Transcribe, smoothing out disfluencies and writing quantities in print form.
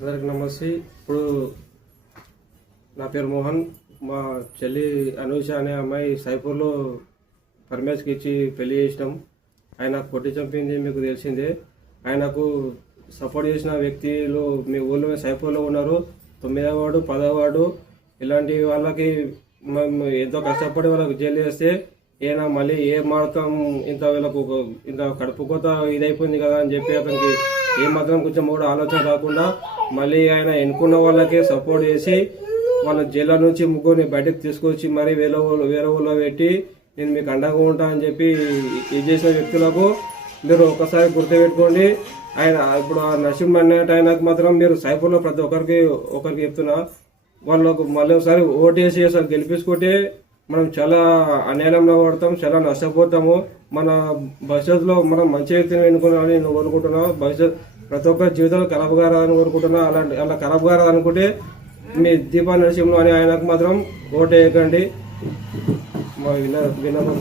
అందరికి నమస్తే. ఇప్పుడు నా పేరు మోహన్. మా చెల్లి అనూష అనే అమ్మాయి సైపూర్లో పరమేశ్కి ఇచ్చి పెళ్లి చేసినాం. ఆయన కొట్టి చంపింది మీకు తెలిసిందే. ఆయనకు సపోర్ట్ చేసిన వ్యక్తులు మీ ఊళ్ళో సైపూర్లో ఉన్నారు. 9వ వార్డు 10వ వార్డు ఇలాంటి వాళ్ళకి మేము ఎంతో కష్టపడి వాళ్ళకి జైలు చేస్తే ఈయన మళ్ళీ ఏం మారుతాం, ఇంత వీళ్ళకు ఇంత కడుపు కోత ఇదైపోయింది కదా అని చెప్పి అతనికి ఏమాత్రం కొంచెం కూడా ఆలోచన రాకుండా మళ్ళీ ఆయన ఎన్నుకున్న వాళ్ళకే సపోర్ట్ చేసి వాళ్ళ జైలు నుంచి ముగ్గురిని బయటకు తీసుకొచ్చి మరి వేరే ఊళ్ళో పెట్టి నేను మీకు అండగా ఉంటా అని చెప్పి ఇది చేసిన వ్యక్తులకు మీరు ఒకసారి గుర్తుపెట్టుకోండి. ఆయన ఇప్పుడు ఆ నరసింహ అన్నట్టు ఆయనకు మాత్రం మీరు సైపూర్లో ప్రతి ఒకరికి చెప్తున్నా, వాళ్ళకు మళ్ళీ ఒకసారి ఓటేసి అసలు గెలిపించుకుంటే మనం చాలా అన్యాయంలో పడతాం, చాలా నష్టపోతాము. మన భవిష్యత్తులో మనం మంచి వ్యక్తిని ఎన్నుకున్నామని నేను కోరుకుంటున్నాను. ప్రతి ఒక్కరి జీవితంలో ఖరాబ్ కారాదని కోరుకుంటున్నా. అలా ఖరాబ్ కారాదనుకుంటే మీ దీపా నరసింహ అని ఆయనకు మాత్రం ఓటు వేయకండి. మా వినోదం.